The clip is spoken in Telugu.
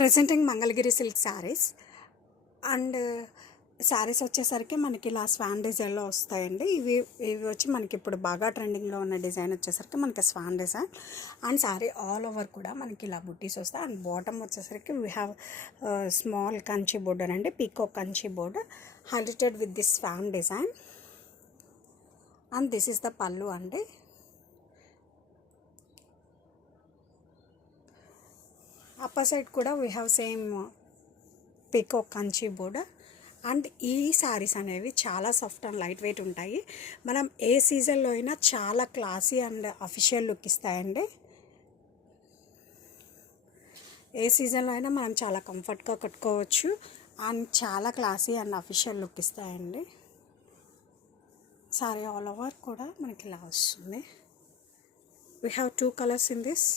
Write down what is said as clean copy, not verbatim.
Presenting Mangalagiri silk saris and saris వచ్చేసరికి మనకి ఇలా స్వాన్ డిజైన్లో వస్తాయండి. ఇవి ఇవి వచ్చి మనకి ఇప్పుడు బాగా ట్రెండింగ్లో ఉన్న డిజైన్ వచ్చేసరికి మనకి swan design and sari all over కూడా మనకి ఇలా బుట్టీస్ వస్తాయి. అండ్ బాటమ్ వచ్చేసరికి we have small Kanchi border అండి, peacock Kanchi border highlighted with this swan design. And this is the పళ్ళు అండి. అప్పర్ సైడ్ కూడా we have same peacock Kanchi border. And ఈ శారీస్ అనేవి చాలా సాఫ్ట్ అండ్ లైట్ వెయిట్ ఉంటాయి. మనం ఏ సీజన్లో అయినా చాలా క్లాసీ అండ్ అఫీషియల్ లుక్ ఇస్తాయండి. ఏ సీజన్లో అయినా మనం చాలా కంఫర్ట్గా కట్టుకోవచ్చు అండ్ చాలా క్లాసీ అండ్ అఫీషియల్ లుక్ ఇస్తాయండి. సారీ ఆల్ ఓవర్ కూడా మనకి ఇలా వస్తుంది. We have 2 colours in this.